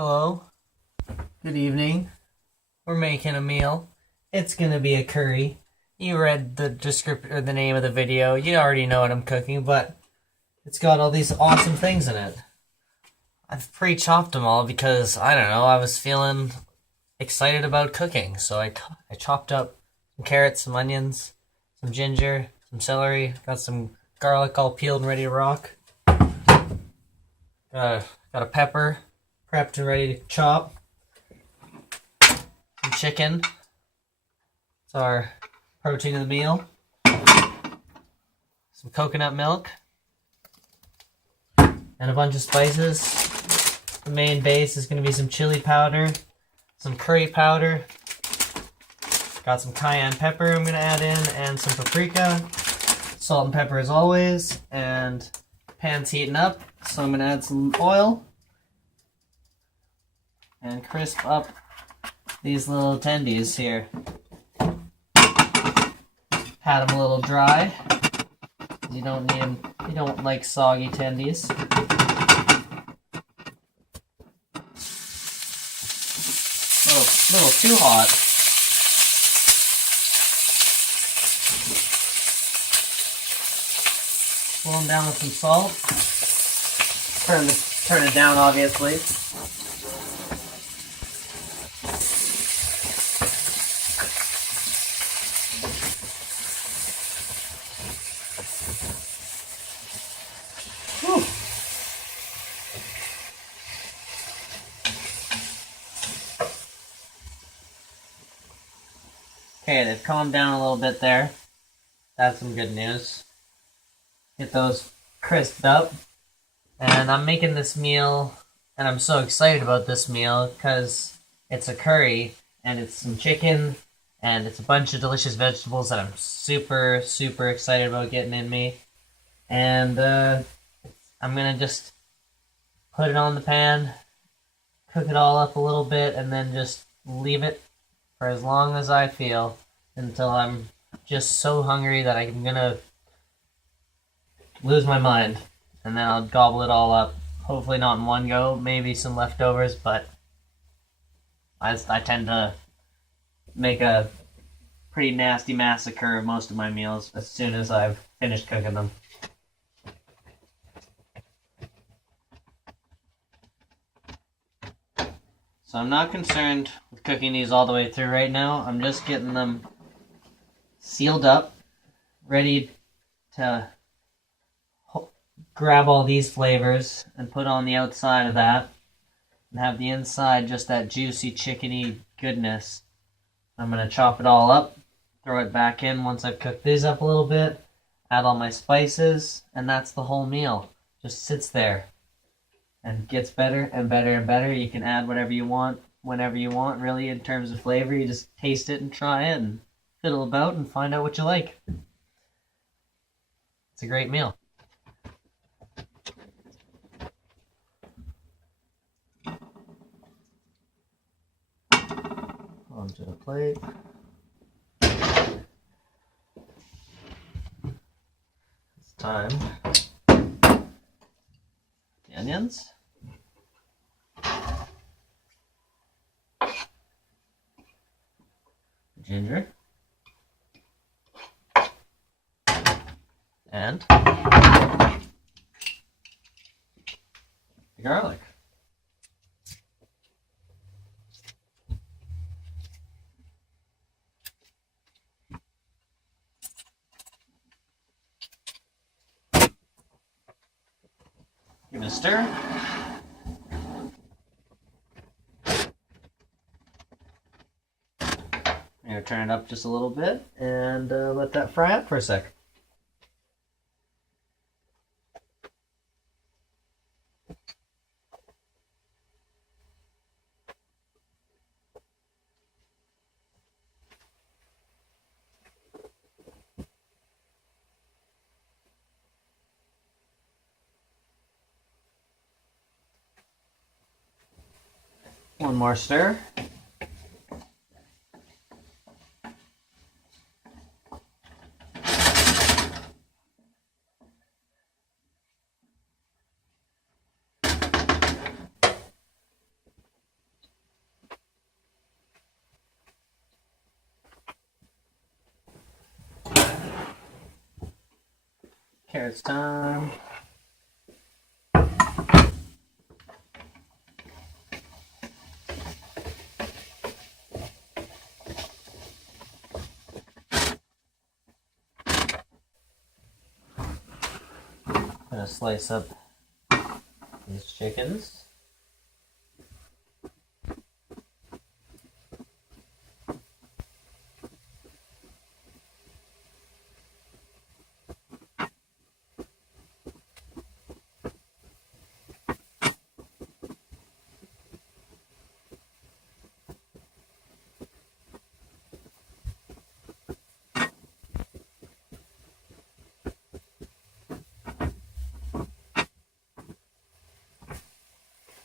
Hello, good evening. We're making a meal. It's gonna be a curry. You read the description or the name of the video. You already know what I'm cooking, but it's got all these awesome things in it. I've pre-chopped them all because I don't know. I was feeling excited about cooking, so I chopped up some carrots, some onions, some ginger, some celery. Got some garlic all peeled and ready to rock. Got a pepper prepped and ready to chop. Some chicken. It's our protein of the meal. Some coconut milk. And a bunch of spices. The main base is going to be some chili powder, some curry powder. Got some cayenne pepper I'm going to add in, and some paprika. Salt and pepper as always. And pan's heating up, so I'm going to add some oil. And crisp up these little tendies here. Pat them a little dry. You don't need them. You don't like soggy tendies. Little too hot. Pull them down with some salt. Turn it down, obviously. Whew. Okay, they've calmed down a little bit there. That's some good news. Get those crisped up. And I'm making this meal, and I'm so excited about this meal because it's a curry, and it's some chicken, and it's a bunch of delicious vegetables that I'm super, super excited about getting in me. And I'm going to just put it on the pan, cook it all up a little bit, and then just leave it for as long as I feel until I'm just so hungry that I'm going to lose my mind. And then I'll gobble it all up. Hopefully not in one go, maybe some leftovers, but I tend to make a pretty nasty massacre of most of my meals as soon as I've finished cooking them. So I'm not concerned with cooking these all the way through right now. I'm just getting them sealed up, ready to grab all these flavors and put on the outside of that and have the inside just that juicy chickeny goodness. I'm going to chop it all up, throw it back in once I've cooked these up a little bit, add all my spices, and that's the whole meal. Just sits there and gets better and better and better. You can add whatever you want, whenever you want, really, in terms of flavor. You just taste it and try it and fiddle about and find out what you like. It's a great meal. Onto the plate. It's time. The onions. Ginger. And the garlic. Give it a stir. I'm going to turn it up just a little bit and let that fry up for a sec. One more stir. Carrots time. Gonna slice up these chickens.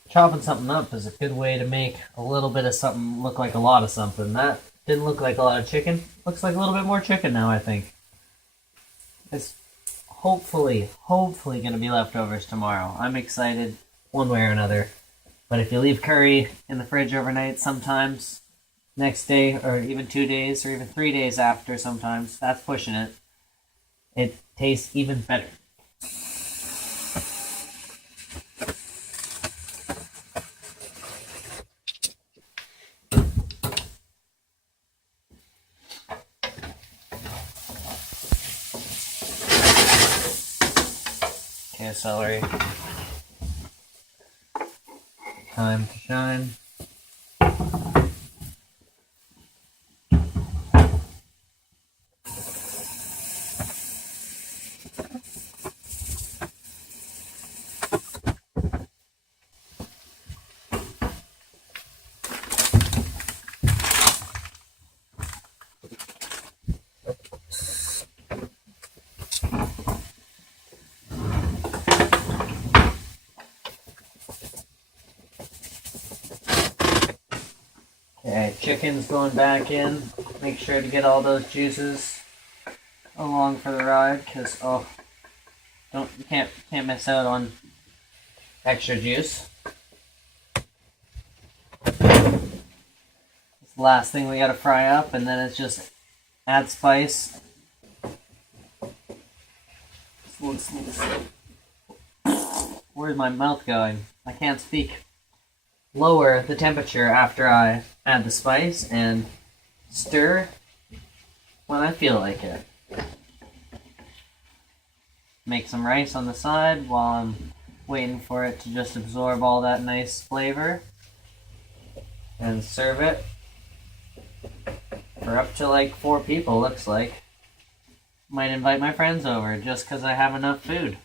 Chopping something up is a good way to make a little bit of something look like a lot of something. That didn't look like a lot of chicken. Looks like a little bit more chicken now, I think. It's hopefully going to be leftovers tomorrow. I'm excited one way or another. But if you leave curry in the fridge overnight, sometimes next day or even 2 days or even 3 days after sometimes, that's pushing it. It tastes even better. Okay, celery. Time to shine. Okay, chicken's going back in. Make sure to get all those juices along for the ride, because you can't miss out on extra juice. It's the last thing we gotta fry up, and then it's just add spice. Where's my mouth going? I can't speak. Lower the temperature after I add the spice and stir when I feel like it. Make some rice on the side while I'm waiting for it to just absorb all that nice flavor. And serve it for up to like 4 people, looks like. Might invite my friends over just because I have enough food.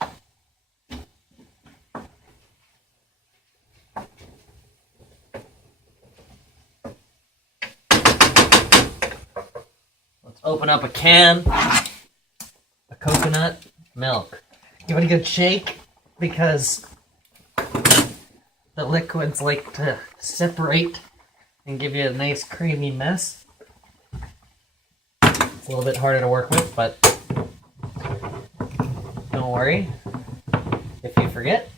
Let's open up a can of coconut milk. Give it a good shake because the liquids like to separate and give you a nice creamy mess. It's a little bit harder to work with, but don't worry. If you forget,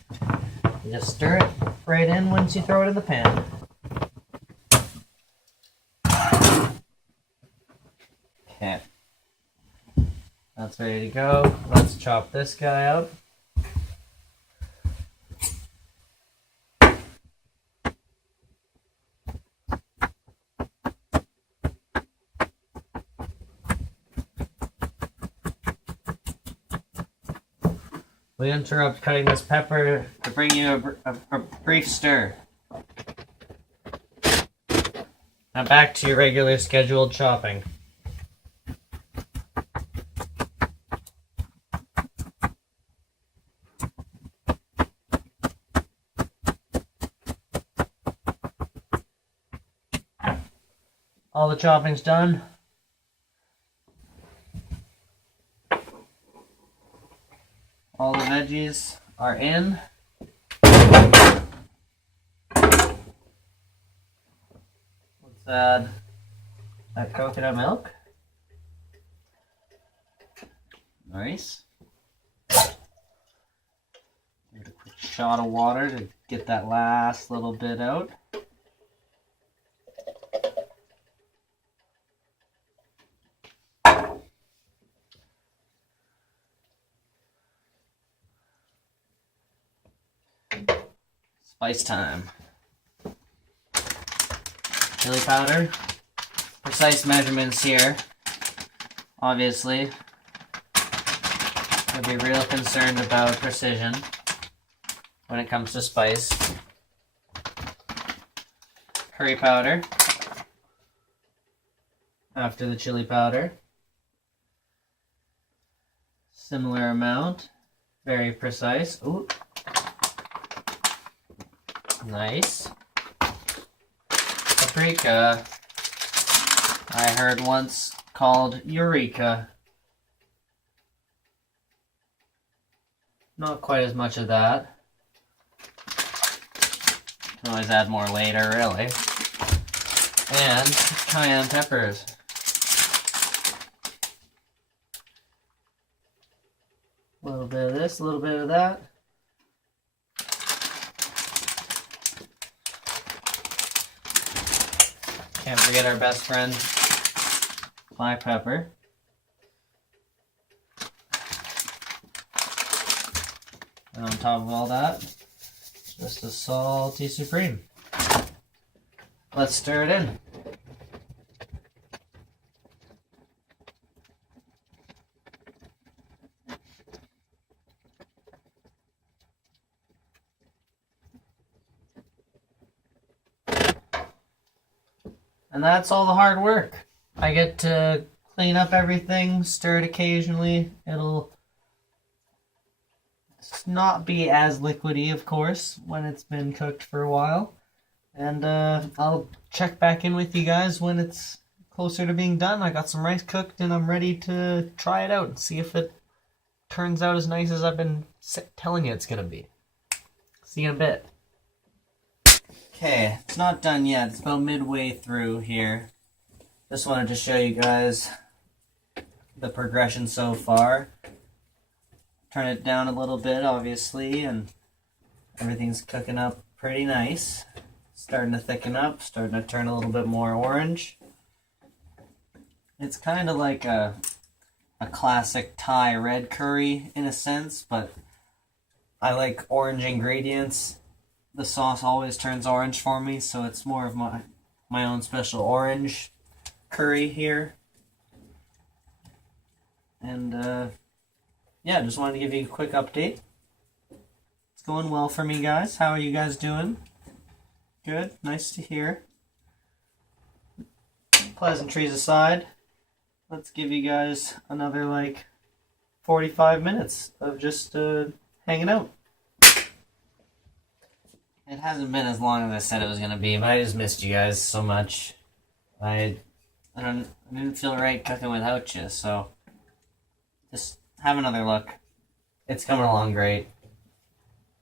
you just stir it right in once you throw it in the pan. Okay. That's ready to go. Let's chop this guy up. We interrupt cutting this pepper to bring you a brief stir. Now back to your regular scheduled chopping. All the chopping's done. All the veggies are in. Let's add that coconut milk. Nice. Give it a quick shot of water to get that last little bit out. Spice time. Chili powder. Precise measurements here. Obviously, I'd be real concerned about precision when it comes to spice. Curry powder. After the chili powder. Similar amount. Very precise. Ooh. Nice. Paprika. I heard once called Eureka. Not quite as much of that. Can always add more later, really. And cayenne peppers. A little bit of this, a little bit of that. Can't forget our best friend, black pepper. And on top of all that, just a salty supreme. Let's stir it in. And that's all the hard work. I get to clean up everything, stir it occasionally. It'll not be as liquidy, of course, when it's been cooked for a while. And I'll check back in with you guys when it's closer to being done. I got some rice cooked and I'm ready to try it out and see if it turns out as nice as I've been telling you it's going to be. See you in a bit. Okay, it's not done yet. It's about midway through here. Just wanted to show you guys the progression so far. Turn it down a little bit, obviously, and everything's cooking up pretty nice. Starting to thicken up, starting to turn a little bit more orange. It's kind of like a classic Thai red curry in a sense, but I like orange ingredients. The sauce always turns orange for me, so it's more of my own special orange curry here. And yeah, just wanted to give you a quick update. It's going well for me, guys. How are you guys doing? Good, nice to hear. Pleasantries aside, let's give you guys another like 45 minutes of just hanging out. It hasn't been as long as I said it was gonna be, but I just missed you guys so much. I didn't feel right cooking without you, so just have another look. It's coming along great.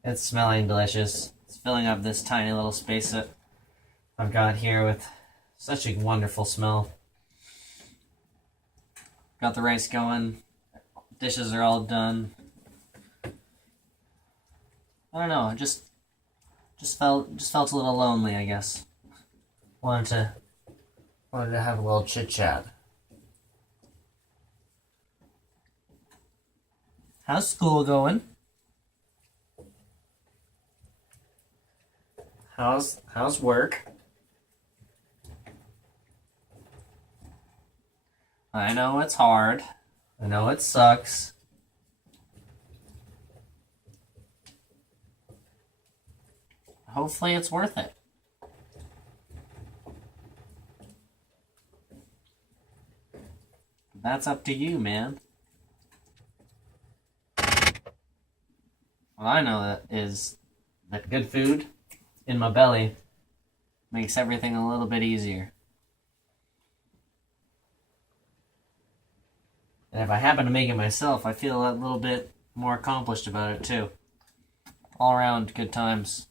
It's smelling delicious. It's filling up this tiny little space that I've got here with such a wonderful smell. Got the rice going. Dishes are all done. I don't know, just felt a little lonely, I guess. Wanted to have a little chit chat. How's school going? How's work? I know it's hard. I know it sucks. Hopefully it's worth it. That's up to you, man. What I know is that good food in my belly makes everything a little bit easier. And if I happen to make it myself, I feel a little bit more accomplished about it too. All around good times.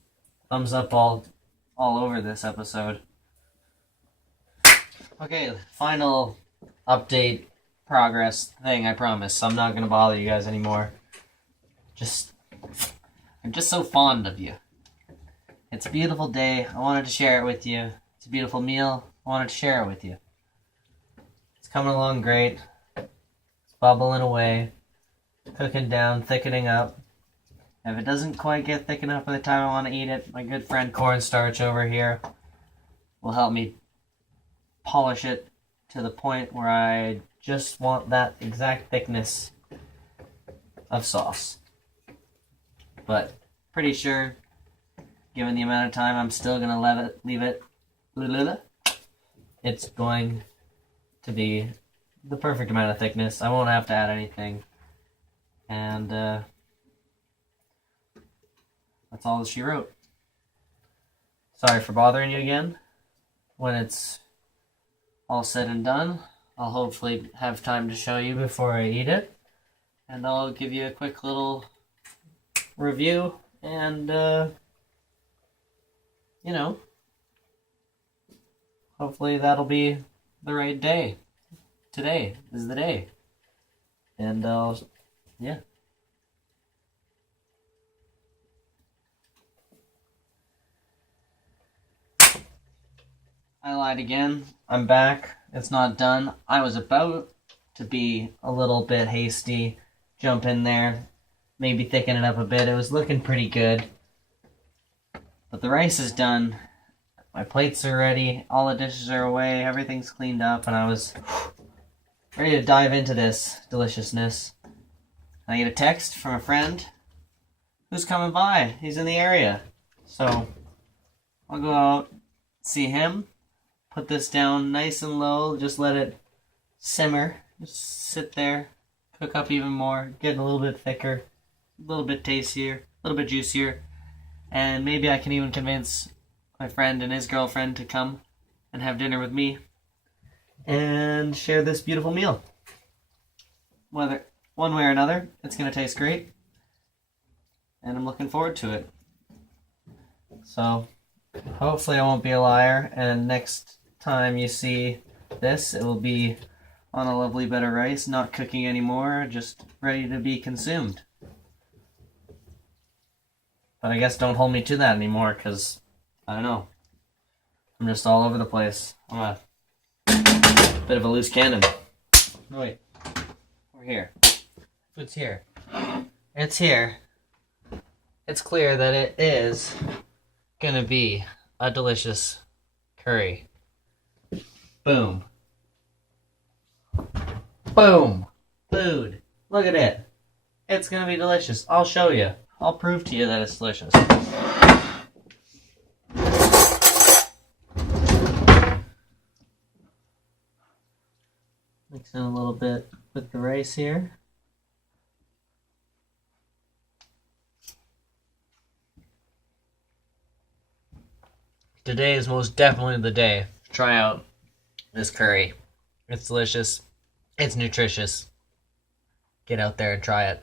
Thumbs up all over this episode. Okay, final update progress thing, I promise. I'm not gonna bother you guys anymore. I'm just so fond of you. It's a beautiful day. I wanted to share it with you. It's a beautiful meal. I wanted to share it with you. It's coming along great. It's bubbling away. Cooking down, thickening up. If it doesn't quite get thick enough by the time I want to eat it, my good friend cornstarch over here will help me polish it to the point where I just want that exact thickness of sauce. But pretty sure, given the amount of time I'm still going to leave it, it's going to be the perfect amount of thickness. I won't have to add anything. And that's all that she wrote. Sorry for bothering you again. When it's all said and done, I'll hopefully have time to show you before I eat it. And I'll give you a quick little review and, you know, hopefully that'll be the right day. Today is the day. And, yeah. I lied again. I'm back. It's not done. I was about to be a little bit hasty, jump in there, maybe thicken it up a bit. It was looking pretty good. But the rice is done. My plates are ready. All the dishes are away. Everything's cleaned up. And I was ready to dive into this deliciousness. And I get a text from a friend who's coming by. He's in the area. So I'll go out, see him. Put this down nice and low, just let it simmer, just sit there, cook up even more, getting a little bit thicker, a little bit tastier, a little bit juicier, and maybe I can even convince my friend and his girlfriend to come and have dinner with me and share this beautiful meal. Whether one way or another, it's going to taste great, and I'm looking forward to it. So hopefully I won't be a liar, and next time you see this, it will be on a lovely bed of rice, not cooking anymore, just ready to be consumed. But I guess don't hold me to that anymore, because, I don't know, I'm just all over the place. I'm a bit of a loose cannon. Oh, wait, we're here. Food's here. It's here. It's clear that it is gonna be a delicious curry. Boom. Boom. Food. Look at it. It's gonna be delicious. I'll show you. I'll prove to you that it's delicious. Mix in a little bit with the rice here. Today is most definitely the day to try out this curry. It's delicious. It's nutritious. Get out there and try it.